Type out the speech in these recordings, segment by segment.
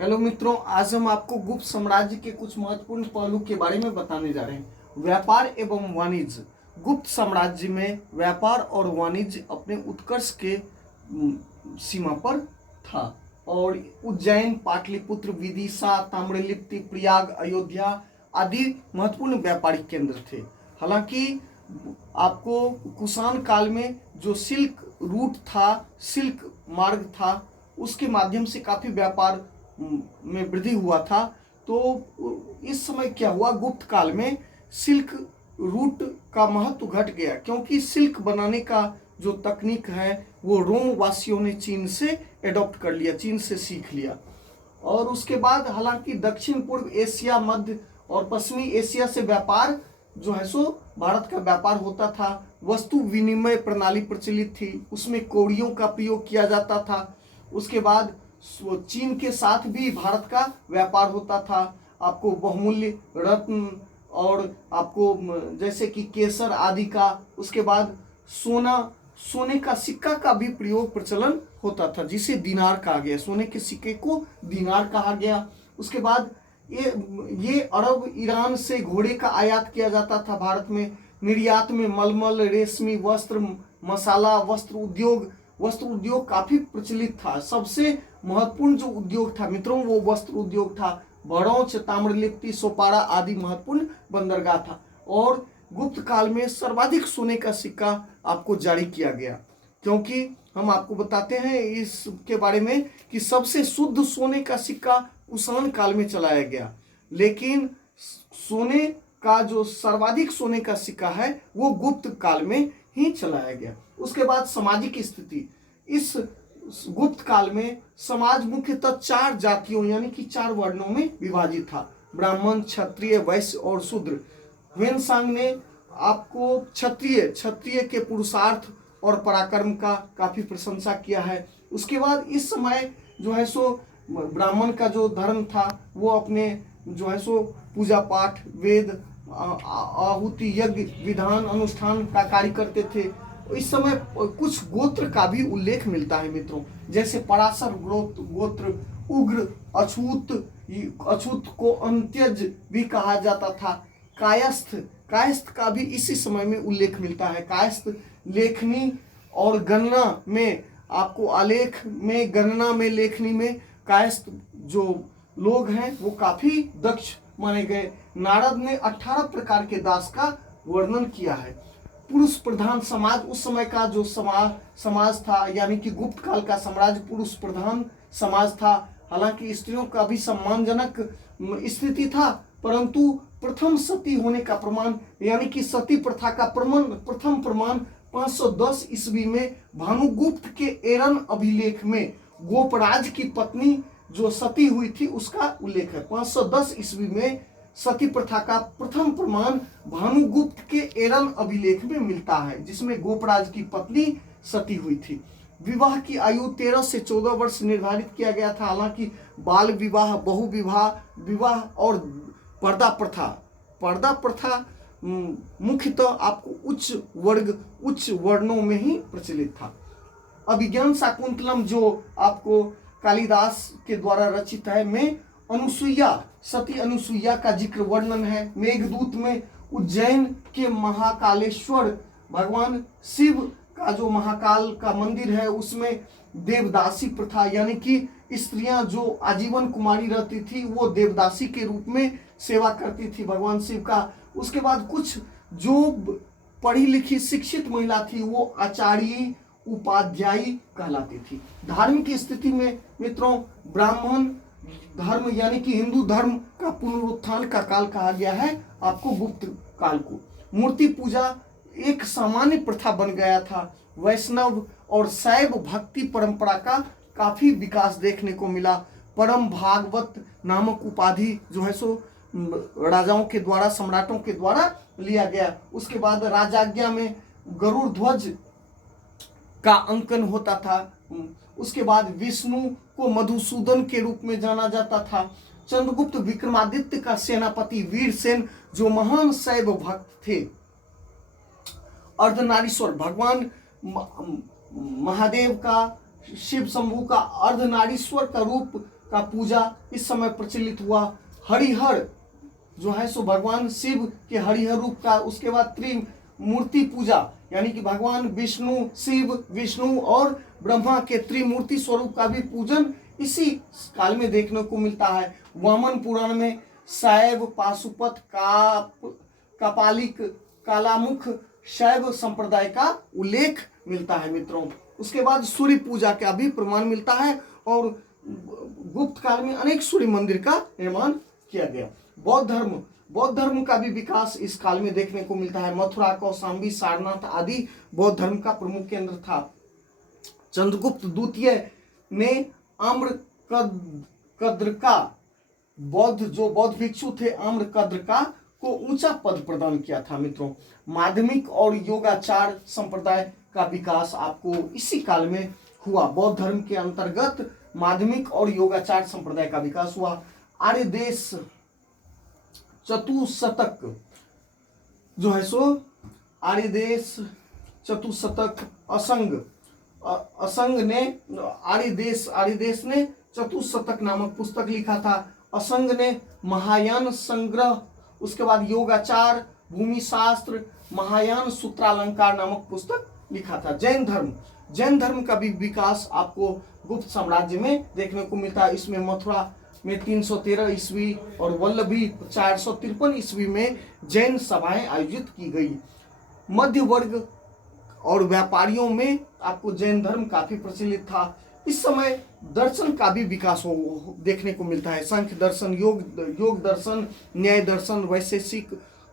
Hello मित्रों, आज हम आपको गुप्त साम्राज्य के कुछ महत्वपूर्ण पहलू के बारे में बताने जा रहे हैं। व्यापार एवं वाणिज्य। गुप्त साम्राज्य में व्यापार और वाणिज्य अपने उत्कर्ष के सीमा पर था और उज्जैन, पाटलिपुत्र, विदिशा, ताम्रलिप्ति, प्रयाग, अयोध्या आदि महत्वपूर्ण व्यापारिक केंद्र थे। हालांकि आपको कुषाण काल में जो सिल्क रूट था, सिल्क मार्ग था, उसके माध्यम से काफी व्यापार में वृद्धि हुआ था। तो इस समय क्या हुआ, गुप्त काल में सिल्क रूट का महत्व घट गया, क्योंकि सिल्क बनाने का जो तकनीक है वो रोम वासियों ने चीन से एडॉप्ट कर लिया, चीन से सीख लिया। और उसके बाद हालांकि दक्षिण पूर्व एशिया, मध्य और पश्चिमी एशिया से व्यापार जो है सो भारत का व्यापार होता था। वस्तु विनिमय प्रणाली प्रचलित थी, उसमें कौड़ियों का प्रयोग किया जाता था। उसके बाद चीन के साथ भी भारत का व्यापार होता था। आपको बहुमूल्य रत्न और आपको जैसे कि केसर आदि का, उसके बाद सोने का सिक्का का भी प्रयोग प्रचलन होता था, जिसे दिनार कहा गया। सोने के सिक्के को दिनार कहा गया। उसके बाद ये अरब ईरान से घोड़े का आयात किया जाता था भारत में। निर्यात में मलमल, रेशमी वस्त्र, मसाला, वस्त्र उद्योग काफी प्रचलित था। सबसे महत्वपूर्ण जो उद्योग था मित्रों, वो वस्त्र उद्योग था। बड़ौच, ताम्रलिप्ति, सोपारा आदि महत्वपूर्ण बंदरगाह था। और गुप्त काल में सर्वाधिक सोने का सिक्का आपको जारी किया गया, क्योंकि हम आपको बताते हैं इसके बारे में कि सबसे शुद्ध सोने का सिक्का कुषाण काल में चलाया गया, लेकिन सोने का जो सर्वाधिक सोने का सिक्का है वो गुप्त काल में ही चलाया गया। उसके बाद सामाजिक स्थिति। इस गुप्त काल में समाज मुख्यतः 4 जातियों यानी कि 4 वर्णों में विभाजित था: ब्राह्मण, क्षत्रिय, वैश्य और शूद्र। ह्वेनसांग ने आपको क्षत्रिय के पुरुषार्थ और पराक्रम का काफी प्रशंसा किया है। उसके बाद इस समय जो है सो ब्राह्मण का जो धर्म था वो अपने जो है सो पूजा पाठ, वेद, आहुति, यज्ञ, विधान, अनुष्ठान का कार्य करते थे। इस समय कुछ गोत्र का भी उल्लेख मिलता है मित्रों, जैसे पराशर गोत्र, उग्र, अछूत को अंत्यज भी कहा जाता था। कायस्थ का भी इसी समय में उल्लेख मिलता है। कायस्थ लेखनी और गणना में, आपको आलेख में, गणना में, लेखनी में कायस्थ जो लोग हैं वो काफी दक्ष माने गए। नारद ने 18 प्रकार के दास का वर्णन किया है। पुरुष प्रधान समाज, उस समय का जो समाज था, यानी कि गुप्त काल का साम्राज्य पुरुष प्रधान समाज था। हालांकि स्त्रियों का भी सम्मानजनक स्थिति था, परंतु प्रथम सती होने का प्रमाण यानी कि सती प्रथा का प्रथम प्रमाण 510 ईस्वी में भानुगुप्त के एरन अभिलेख में गोपराज की पत्नी जो सती हुई थी उसका उल्लेख है। 510 ईस्वी में सती प्रथा का प्रथम प्रमाण भानुगुप्त के एरन अभिलेख में मिलता है, जिसमें गोपराज की पत्नी सती हुई थी। विवाह की आयु 13 से 14 वर्ष निर्धारित किया गया था। हालांकि बाल विवाह, बहु विवाह और पर्दा प्रथा मुख्यतः आपको उच्च वर्णों में ही प्रचलित था। अभिज्ञान शाकुंतलम जो आपको कालिदास के द्वारा रचित है में सती अनुसुईया का जिक्र वर्णन है। मेघदूत में उज्जैन के महाकालेश्वर भगवान शिव का जो महाकाल का मंदिर है उसमें देवदासी प्रथा यानी कि स्त्रियां जो आजीवन कुमारी रहती थी वो देवदासी के रूप में सेवा करती थी भगवान शिव का। उसके बाद कुछ जो पढ़ी लिखी शिक्षित महिला थी वो आचार्य उपाध्यायी कहलाती थी। धार्मिक स्थिति में मित्रों ब्राह्मण धर्म यानी कि हिंदू धर्म का पुनरुत्थान का काल कहा गया है आपको गुप्त काल को। मूर्ति पूजा एक सामान्य प्रथा बन गया था। वैष्णव और शैव भक्ति परंपरा का काफी विकास देखने को मिला। परम भागवत नामक उपाधि जो है सो राजाओं के द्वारा, सम्राटों के द्वारा लिया गया। उसके बाद राजाज्ञा में गरुड़ ध्वज का अंकन होता था। उसके बाद विष्णु को मधुसूदन के रूप में जाना जाता था। चंद्रगुप्त विक्रमादित्य का सेनापति वीरसेन जो महान शैव भक्त थे। अर्धनारीश्वर भगवान महादेव का, शिव शंभू का अर्धनारीश्वर का रूप का पूजा इस समय प्रचलित हुआ। हरिहर जो है सो भगवान शिव के हरिहर रूप का, उसके बाद त्रिमूर्ति पूजा यानी कि भगवान विष्णु, शिव, विष्णु और ब्रह्मा के त्रिमूर्ति स्वरूप का भी पूजन इसी काल में देखने को मिलता है। वामन पुराण में शैव, पाशुपत, कपालिक, कालामुख शैव संप्रदाय का उल्लेख मिलता है मित्रों। उसके बाद सूर्य पूजा का भी प्रमाण मिलता है और गुप्त काल में अनेक सूर्य मंदिर का निर्माण किया गया। बौद्ध धर्म का भी विकास इस काल में देखने को मिलता है। मथुरा, कौशाम्बी, सारनाथ आदि बौद्ध धर्म का प्रमुख केंद्र था। चंद्रगुप्त द्वितीय ने आम्रकद्रका बौद्ध भिक्षु थे, आम्रकद्रका को ऊंचा पद प्रदान किया था मित्रों। माध्यमिक और योगाचार संप्रदाय का विकास आपको इसी काल में हुआ। बौद्ध धर्म के अंतर्गत माध्यमिक और योगाचार संप्रदाय का विकास हुआ। आर्य देश चतुशतक जो है सो आर्य देश चतुशतक असंग ने आर्य देश ने चतुशतक नामक पुस्तक लिखा था। असंग ने महायान संग्रह, उसके बाद योगाचार, भूमि शास्त्र, महायान सूत्रालंकार नामक पुस्तक लिखा था। जैन धर्म का भी विकास आपको गुप्त साम्राज्य में देखने को मिलता है। इसमें मथुरा में 313 ईस्वी और वल्लभी 453 ईस्वी में जैन सभाएं आयोजित की गई। मध्य वर्ग और व्यापारियों में आपको जैन धर्म काफी प्रचलित था। इस समय दर्शन का भी विकास देखने को मिलता है। सांख्य दर्शन, योग दर्शन, न्याय दर्शन, वैशेषिक,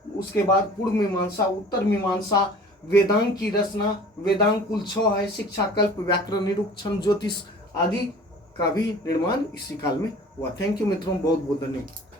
उसके बाद पूर्व मीमांसा, उत्तर मीमांसा, वेदांग की रचना, वेदांग कुल 6 है, शिक्षा, कल्प, व्याकरण, निरुक्षण, ज्योतिष आदि का भी निर्माण इसी काल में हुआ। थैंक यू मित्रों, बहुत बहुत धन्यवाद।